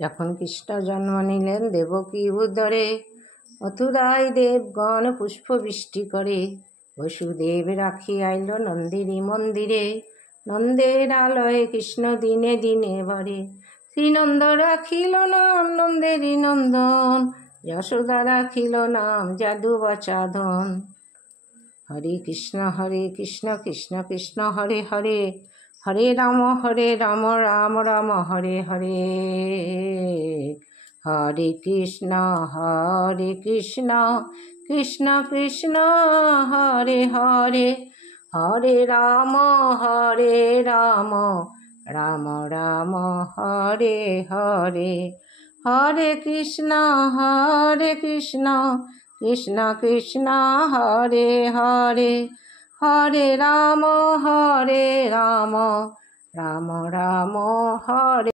যখন কৃষ্ণ জন্ম নিলেন দেবকী উদরে, মথুরায় দেবগণ পুষ্প বৃষ্টি করে। বসুদেব রাখি আইল নন্দিনী মন্দিরে, নন্দের আলয়ে কৃষ্ণ দিনে দিনে বাড়ে। শ্রীনন্দ রাখিল নাম নন্দেরই নন্দন, যশোদা রাখিল নাম যাদু বচাধন। হরে কৃষ্ণ কৃষ্ণ কৃষ্ণ হরে হরে, হরে রাম রাম রাম হরে হরে। হরে কৃষ্ণ কৃষ্ণ কৃষ্ণ হরে হরে, হরে রাম রাম রাম হরে হরে। হরে কৃষ্ণ কৃষ্ণ কৃষ্ণ হরে হরে, হরে রাম রাম রাম হরে।